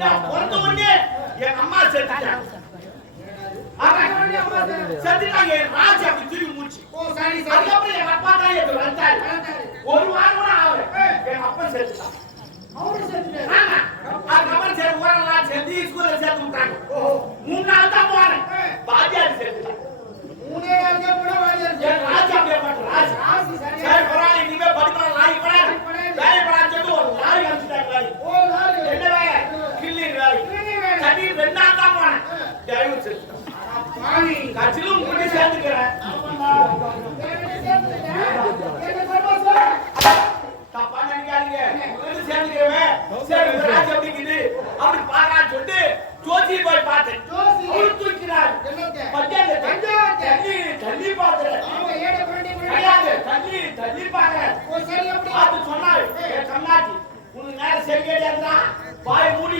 நான் பிறந்த உடனே என் அம்மா செத்துட்டாங்க. செத்துட்டாங்க. என் ராஜா அப்படி திரும்பி மூச்சு. அதுக்கப்புறம் எங்க அப்பா தான் எனக்கு வந்தாரு. ஒரு வாரம் கூட ஆகல. எங்க அப்பா செத்துட்டான். அதுக்கப்புறம் சரி ஊரெல்லாம் சேர்ந்து ஸ்கூல்ல சேர்த்து விட்டாங்க. 3 நாள் தான் போனேன். பாஜாரி செத்துட்டான். என் ராஜா அப்படியே பண்ற ராசி. சரி பரவாயில்ல, இனிமே படிக்கலாம் லாரி படாது. வேலை படாது சொல்லிட்டு ஒரு லாரி அனுப்பிச்சிட்டாங்க. என்ன வேலை? கிள்ளி வேலை. தண்ணி 2 நாள் தான் போனேன். டிரைவர் செத்துட்டான். கட்சியிலும் கூட்டி சேர்ந்துக்கிறேன். தப்பா நினைக்காதீங்க. சேர்ந்துக்கிறேன். சரி ராஜா அப்படிங்குது அப்படி பாக்கலான்னு சொல்லிட்டு ஜோதி போய் பார்த்தேன். தூக்கிறார் தள்ளி பாக்குறேன். தள்ளி பாக்குறேன். பார்த்து சொன்னாரு கண்ணாச்சி உனக்கு நேரம் சரி கிடையாதுடா. வாய் மூடி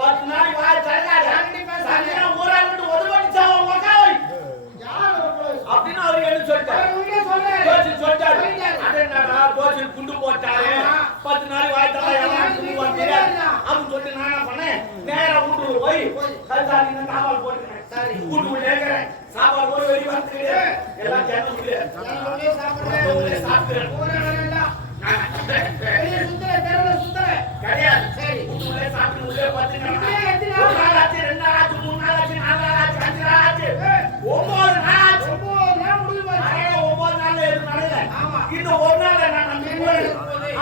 10 நாளைக்கு வாய் திறக்காத. ஊராக ஒதுவடிச்சா அப்படின்னு அவரு என்ன சொல்லிட்டாரு. குண்டு போட்டாரு. 10 நாள் வாய் அப்படின்னு சொல்லிட்டு நான் என்ன பண்ணேன், நேரம் வீட்டுக்கு போய் கல்தாரி சாப்பாடு போட்டுக்கிறேன். வீட்டுக்குள்ள இருக்கிறேன். சாப்பாடு போய் வெளியே வந்து எல்லாம் சாப்பிடுறேன். கிடையாது. வீட்டுக்குள்ளே சாப்பிட்டு உள்ளே பார்த்துக்கிறேன். 1 நாள் ஆச்சு, 2 நாள் ஆச்சு, 3 நாள் ஆச்சு, 4 நாள் ஆச்சு, 5 நாள் ஆச்சு, 9 நாள் ஆச்சு. 9 நாள்ல எதுவும் நடக்கல. இந்த 1 நாள்ல நான்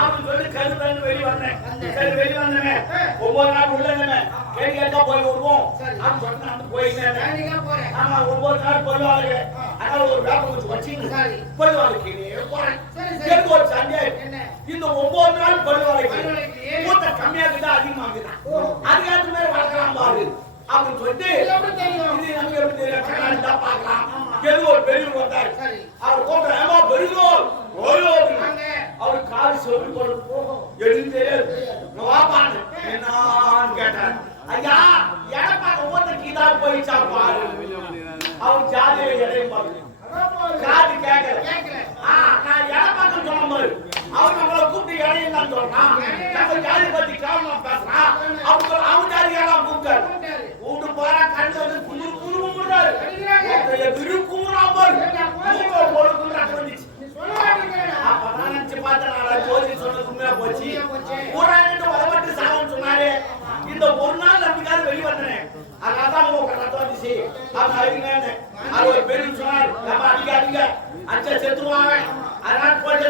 அப்படின்னு சொல்லிட்டு கருத்து வெளியே வந்தேன். சரி வெளியே வந்தேன். 9 நாள் உள்ள கேள்வி கேட்டா போய் வருவோம் அப்படின்னு சொல்லிட்டு நான் போயிருந்தேன். ஆமா 9 நாள் போய்வாங்க. அதனால ஒரு வேப்ப வச்சுங்க போய்வாங்க போறேன். எனக்கு ஒரு சந்தேகம், இந்த 9 நாள் பழுவாளைக்கு மூத்த கம்மியா இருந்தா அதிகமாகுதான். அதுக்காக மேல வளர்க்கலாம் பாரு அப்படின்னு சொல்லிட்டு இது நமக்கு எப்படி தெரியும், கண்ணாடி தான் பார்க்கலாம். எது ஒரு பெரியவர் வந்தார். அவர் கூப்பிட ஏமா பெரியவர் அவர் காலி சொல்லி போடும் எதுவும் தெரியாது. வாப்பான்னு என்னான்னு கேட்டார். ஐயா எடப்பாக்க மூத்தக்கு இதா போயிச்சா பாரு. அவர் ஜாதியில எடையும் பாரு காது கேட்கல. நான் எடப்பாக்கம் சொன்ன மாதிரி அவர் நம்மளை கூப்பிட்டு இடையும் தான் சொல்றான். நம்ம ஜாதி பத்தி காரணம் பேசுறான். அவங்க ஜாதி எல்லாம் கூப்பிட்டாரு. கூப்பிட்டு போறா கண்டு வந்து குமுறு குமுறாரு. திருக்குமுறா பாரு வந்துச்சு. அப்பதான் நினைச்சு பார்த்தேன் ஜோதி சொன்னது உண்மையா போச்சு. ஊராண்டு வரப்பட்டு சாவன்னு சொன்னாரு. இந்த 1 நாள் நம்பிக்காக வெளியே வந்தேன். அதனாலதான் வந்துச்சு. அது அடிங்க அது ஒரு பெரிய சொன்னாரு. நம்ம அடிக்க அச்சா செத்துருவாங்க. அதனால போயிட்டு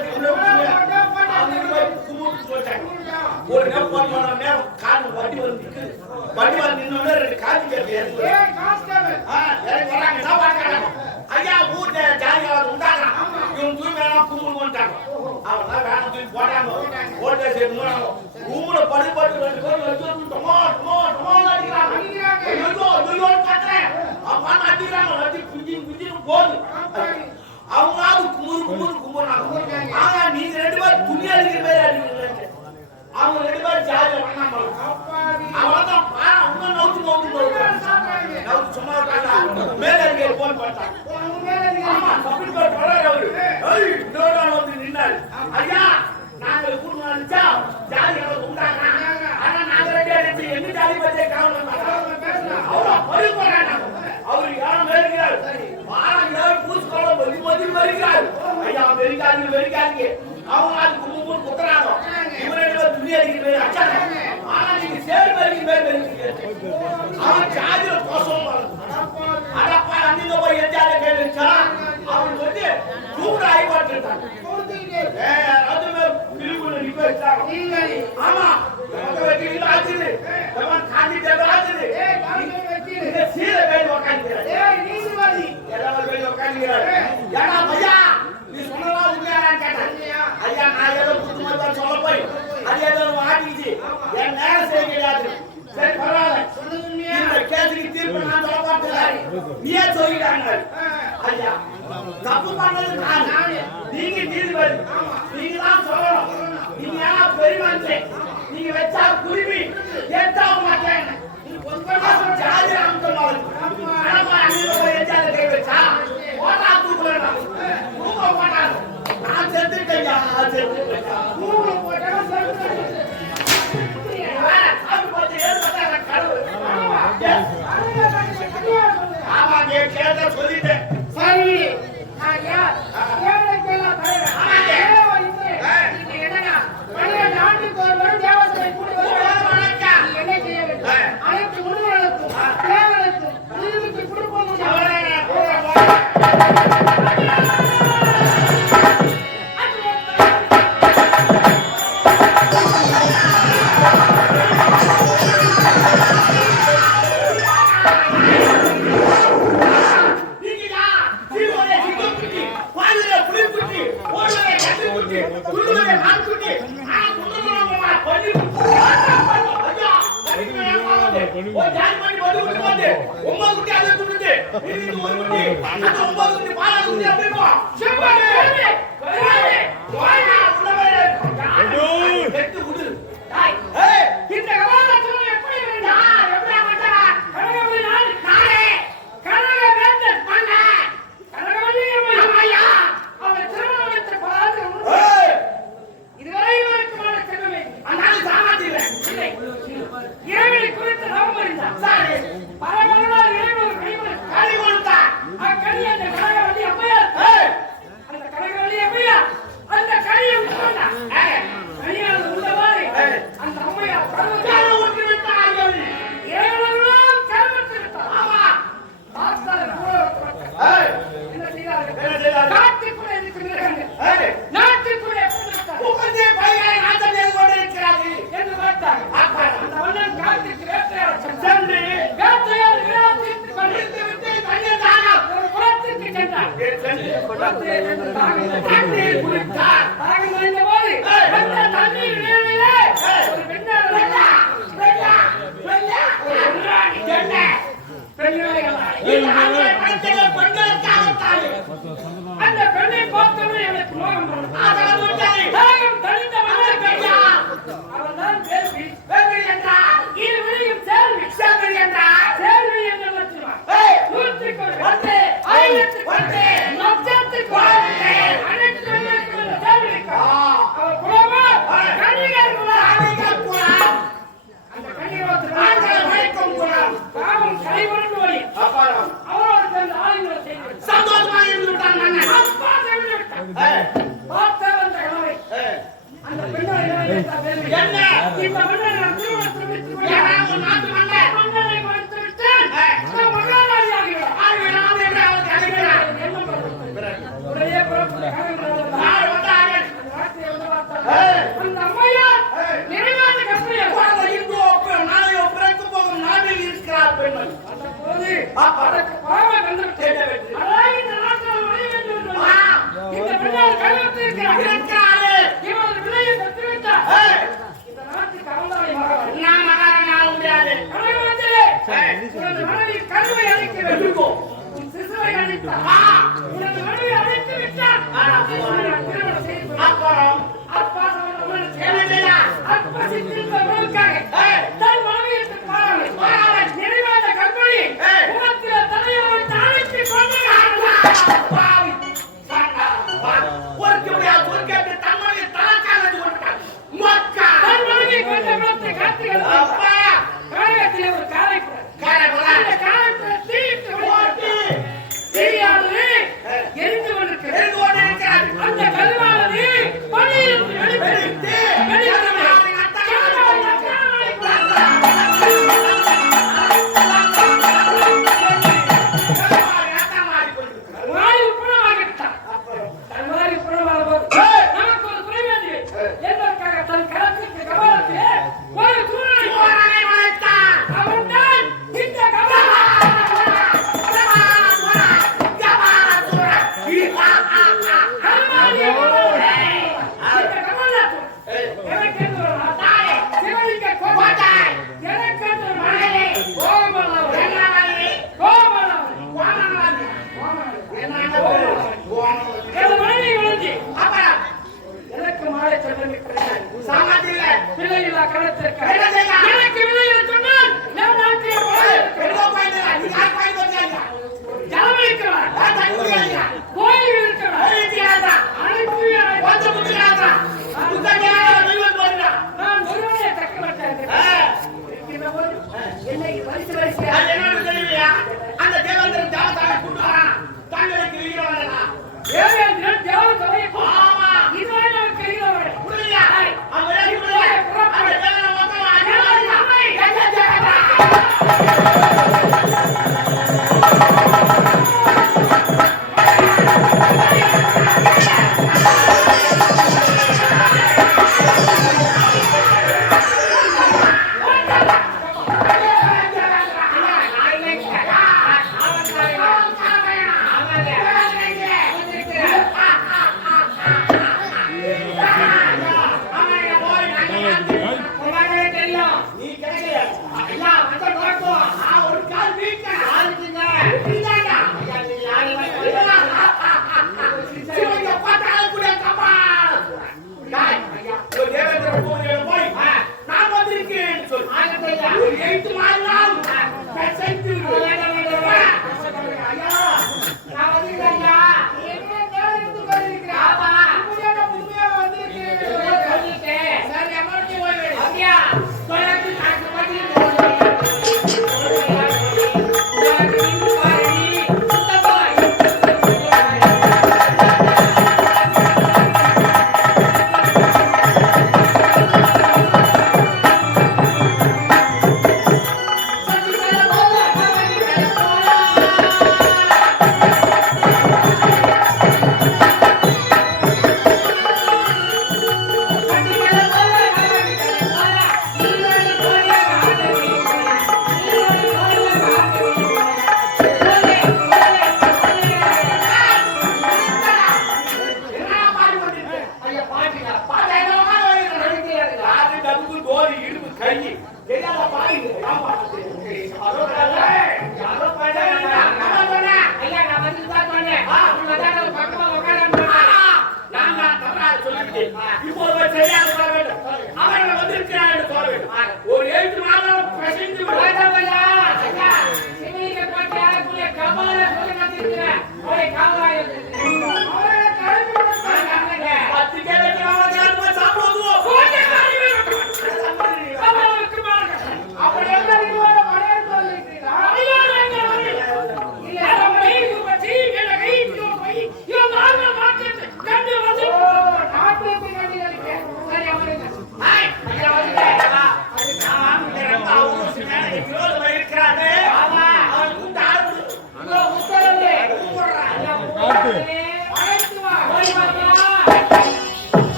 ஒரு நேரம் காது வண்டி வந்து நின்னோட 2 காது கேட்டு ஐயா ஊட்ட ஜாலியாக உண்டாங்க. இவன் தூய்மையெல்லாம் கும்பல் கொண்டாங்க. அவன் வேணாம் தூக்கி போட்டாங்க. ஓட்ட சேர்த்து மூணாங்க. கும்பல படுபட்டு 2 பேர் வச்சு போகுது. அவங்களாவது குமுறாங்க. ஆனா நீங்க 2 பேர் துணி அடிக்கிற மாதிரி அடிக்கிறீங்க. அவங்க 2 பேர் ஜாலியா பண்ணாம அவன்தான் அவங்க நோக்கி சும்மா மேல போன் பண்ணாங்க. வந்து நின்னாரு. ஐயா நாங்க கூட்டு நினைச்சா ஜாதி உண்டாங்க. ஆனா நாங்க 2 பேரும் எங்க ஜாதி பத்தி காரணம் அவரு யாரும் வருகிறார். பூசு வருகிறார். ஐயா வெறிக்காதீங்க. அவங்க அது கும்பு குத்துறாங்க. இவரோட துணி அடிக்கிற அச்சாங்க. ஆனா நீங்க சேர் அவன் ஜாதியில கோசம் அடப்பா அன்னில போய் எஞ்சாத கேட்டுச்சா அவன் சொல்லி தூர ஆய்வாட்டுட்டாங்க. அதுமே திருக்குள்ள நிக்க வச்சாங்க. ஆமா வக்கீல் ஆச்சுது. காந்தி தேவர் ஆச்சுது. இந்த சீர வேலை உட்காந்துக்கிறார். எல்லாரும் வேலை உட்காந்துக்கிறார். ஏன்னா ஐயா நீ சொன்னதா உண்மையானான்னு கேட்டேன். ஐயா நான் ஏதோ புத்துமத்தான் சொல்ல போய் அது ஏதோ ஆட்டிச்சு. என் நேரம் செய்ய கிடையாது. சரி பரவாயில்ல. இந்த கேஸுக்கு தீர்ப்பு நான் சொல்ல மாட்டேன். நீயே சொல்லிட்டாங்க. ஐயா தப்பு பண்ணது நான். நீங்க நீதிபதி. நீங்க தான் சொல்லணும். நீங்க ஏன்னா பெரிய மனுஷன். நீங்க வச்சா குருவி ஏற்றா மாட்டேன். ஜாதி அம்சம் கை வச்சா ஓட்டா தூக்கல தூக்க மாட்டாங்க. நான் செத்துட்டேன். ஒரு ஜாதி பண்ணி வந்து விட்டு வந்து 9 குட்டி அதை விட்டுட்டு இது ஒரு குட்டி அந்த 9 குட்டி பாலா குட்டி அப்படி இருக்கும் சிவபாரு வாயா உள்ளவே எடுத்து குடு டேய் ஏய் இந்த கவாலத்துல எப்படி இருந்தா எப்படி மாட்டா கனகவல்லி நானே கனகவேந்த பண்ண கனகவல்லி ஐயா அவ திருமணத்தை பார்த்து ஏய் இதுவரை வரைக்குமான செல்வமே அண்ணா சாமாதி இல்லை இறைவனை குறித்து நவம் அறிந்தார் சாரி பரமனார் இறைவன் கனி கொடுத்தா அக்கனி அந்த கனகவல்லி அம்மையார் அந்த கனகவல்லி அம்மையார் அந்த கனியை உட்கொண்டா கனியானது உள்ளவாறு அந்த அம்மையார் கருவத்தை ஊற்றி விட்டார்கள் இறைவனெல்லாம் கருவத்தை விட்டார் ஆமா பார்த்தால் என்ன செய்தார்கள் காட்டுக்குள்ளே இருக்கிறார்கள் நாட்டுக்குள்ளே புகுந்து பயிரை நாட்டம் செய்து கொண்டிருக்கிறார்கள் என்று பார்த்தார் அந்த மன்னன் காட்டுக்கு வேட்டையாட சென்று வேட்டையாடு விராத்திட்டு கொண்டிருந்து விட்டு தண்ணீர் தாகம் ஒரு குளத்திற்கு சென்றார் தண்ணீர் குடித்தார் தாகம் நிறைந்த போது அந்த தண்ணீர் நீரிலே ஒரு பெண்ணால் அந்த பெண்ணை பார்த்தவரை எனக்கு மோகம் தாகம் தனித்த அவர்தான் கேள்வி என்றார் இது விளையும் சேர்வி சேர்வி என்றார் சேர்வி என்று நூற்றுக்கு ஒன்று ஆயிரத்துக்கு ஒன்று லட்சத்துக்கு ஒன்று அனைத்து சேர்வி அவர் குலமா கணிகர் குலம் அந்த கணிகர் வைக்கும் குலம் காமம் கைவரண்டு வழி அவரோடு சேர்ந்து ஆளுங்களை செய்து சந்தோஷமாக இருந்து விட்டான் மன்னன் அப்பா செய்து விட்டான் பார்த்த அந்த கணவை அந்த பெண்ணை என்ன இந்த மன்னன் நான் திருமணத்தில் வைத்து நாட்டு மன்னன் மன்னனை மறுத்து விட்டேன் மகாராணி ஆகிறார் உடைய அந்த அம்மையார் நிறைவான கற்பனையார் நாளையோ பிறக்க போகும் நாட்டில் இருக்கிறார் பெண்மணி அந்த போது அதற்கு பாவம் வந்துவிட்டேன் இந்த நாட்டில் நுழைய வேண்டும் இந்த பெண்ணால் கருவத்து இருக்கிறார் இவரது விலையை பெற்றுவிட்டார் இந்த நாட்டுக்கு அவதாரி மகாராணி ஆக முடியாது உனது மனைவி கருவை அழைக்க வேண்டும் உன் சிசுவை அழைத்தார் உனது மனைவி அழைத்து விட்டார் திருமணம் செய்து அப்பா தன் மனைவியத்தை பாராமல் நிறைவான கற்பனை முகத்தில தலையை வைத்து அழைத்துக் எரிந்து கொண்டிருக்கிறார் அந்த கல்வானது பணியில் ஐயா அந்த நோக்கம் நான் ஒரு கால் வீக்க ஆளுங்க நீதானா ஐயா நீ யாரை சிவங்க பாட்டால கூட கமா ஐயா ஒரு தேவேந்திர பூஜையில போய் நான் வந்திருக்கேன் சொல் ஐயா ஒரு 8 மாதம் பெசைத்து ஐயா நான் வந்திருக்கேன் ஐயா என்ன நேரத்துக்கு வந்திருக்கீங்க ஆமா பூஜையோட முழுமையா வந்திருக்கேன் சொல்லிட்டேன் சரி அமர்த்தி போய் ஐயா தொலைக்கு காசு பண்ணி ஒரு 8 மாதம் பிரசந்து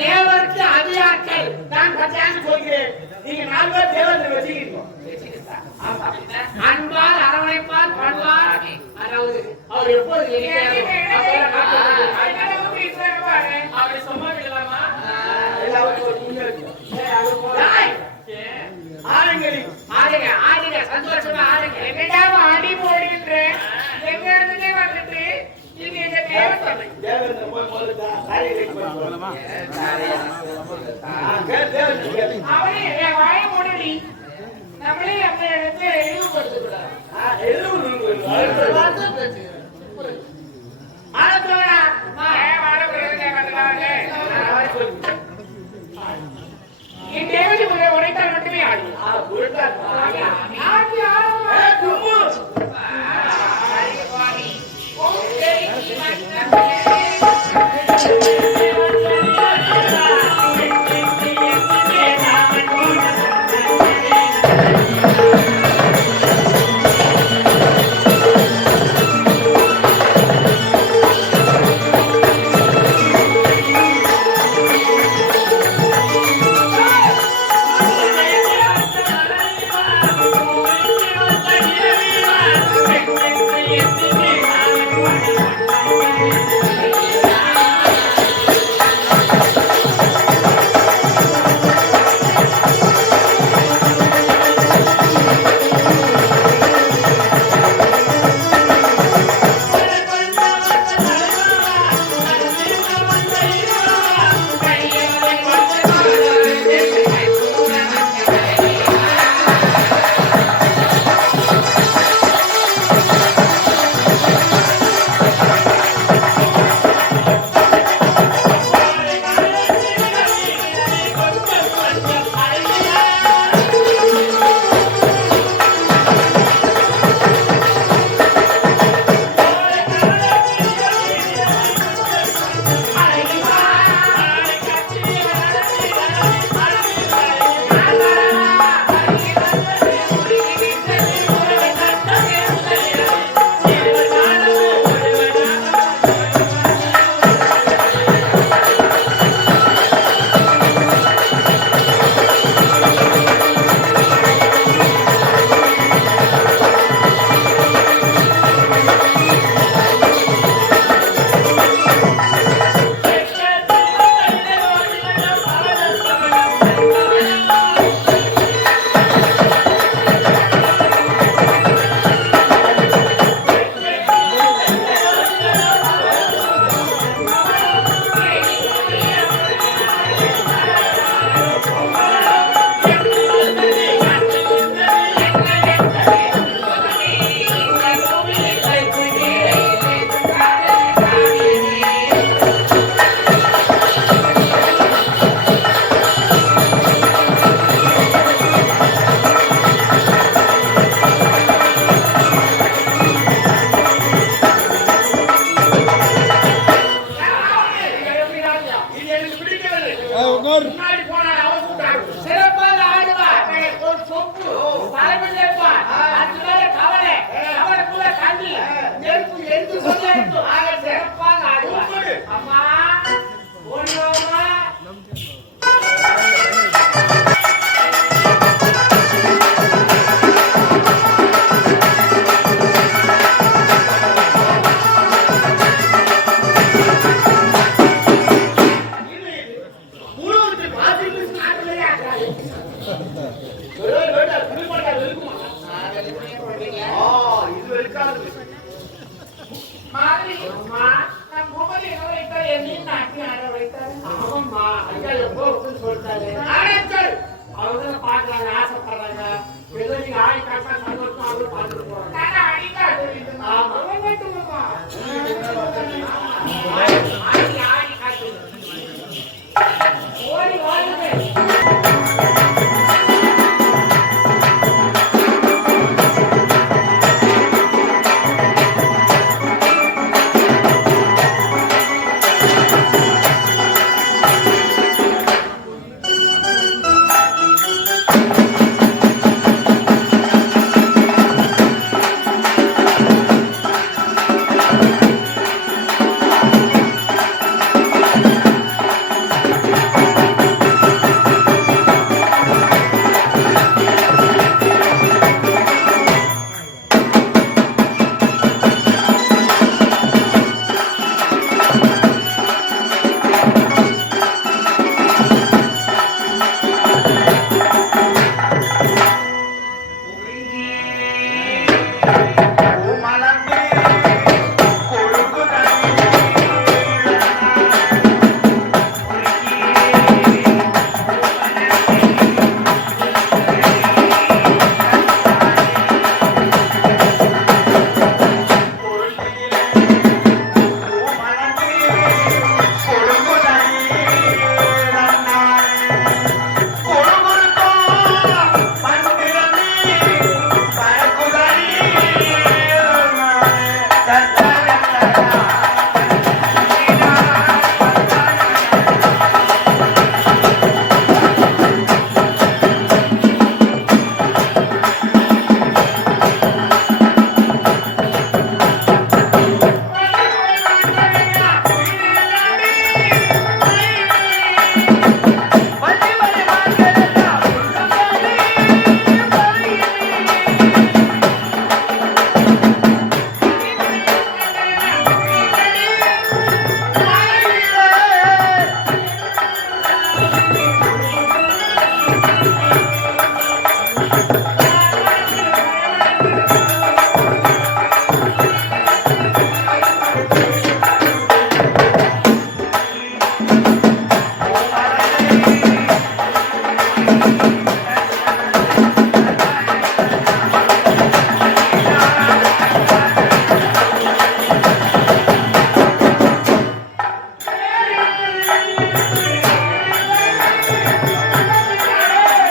தேவருக்கு அதிகாக்கள் நான் பச்சான்னு சொல்கிறேன். நீங்க 4 பேர் தேவதை வச்சுக்கிறீங்க. அன்பால் அரவணைப்பால் பண்பால் அதாவது அவர் எப்போது அப்படி சும்மா விடலாமா ஆடுங்க சந்தோஷமா ஆடுங்க என்னடாம ஆடி போடுகின்றேன் எங்க இருந்துட்டே வந்துட்டு நீங்க எங்க அவனே என் வாய மூடடி நம்மளே அந்த இடத்துல இழிவுபடுத்தக்கூடாது என் தேவதி உரைத்தால் மட்டுமே ஆடுவோம்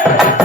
Thank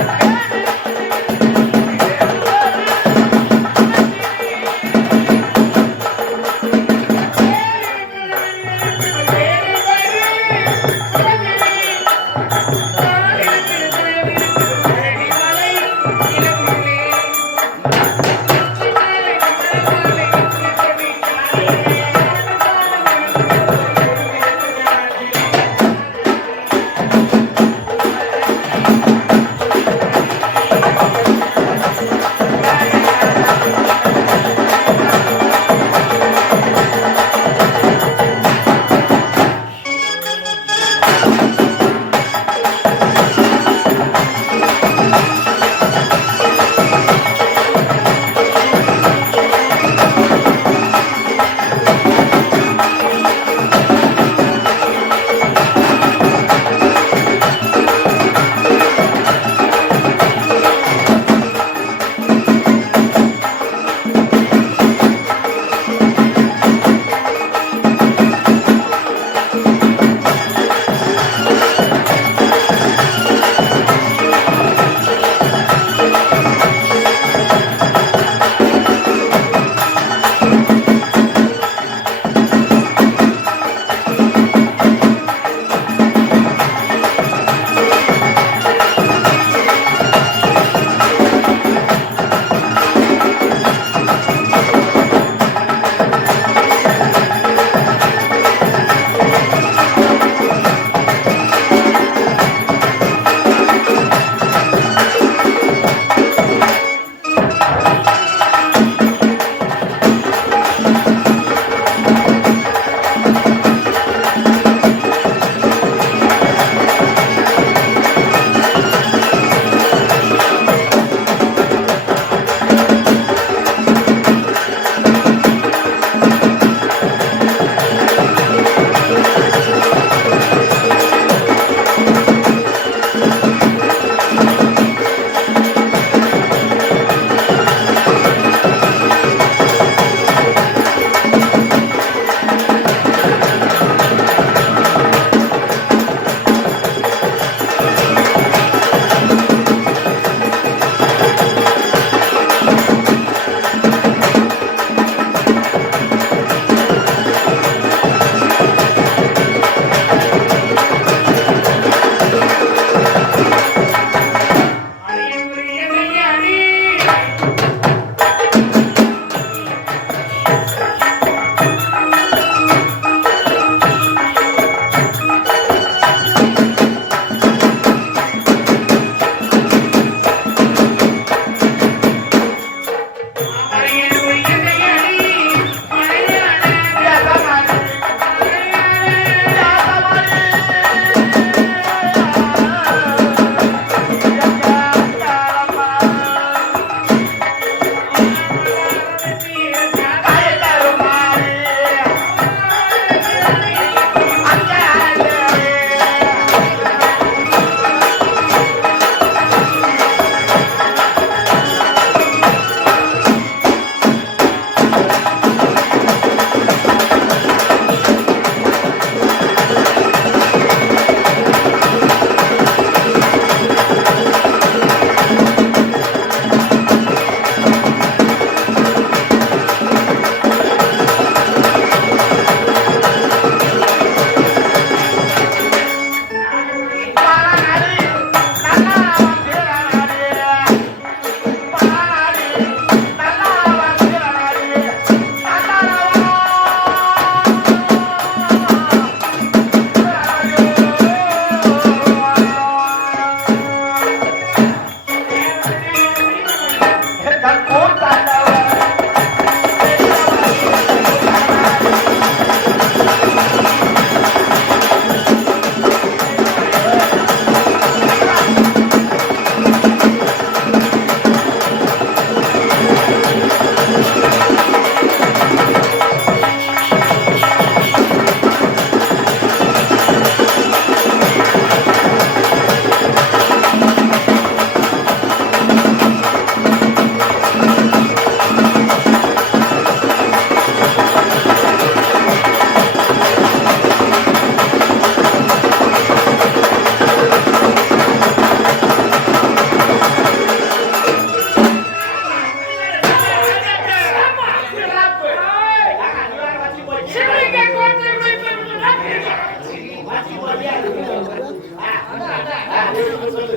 சொல்லு.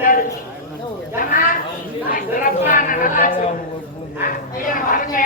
சரி. ஏம்மா, சிறப்பா நான் நல்லா இருக்கேன். ஐயா பாருங்க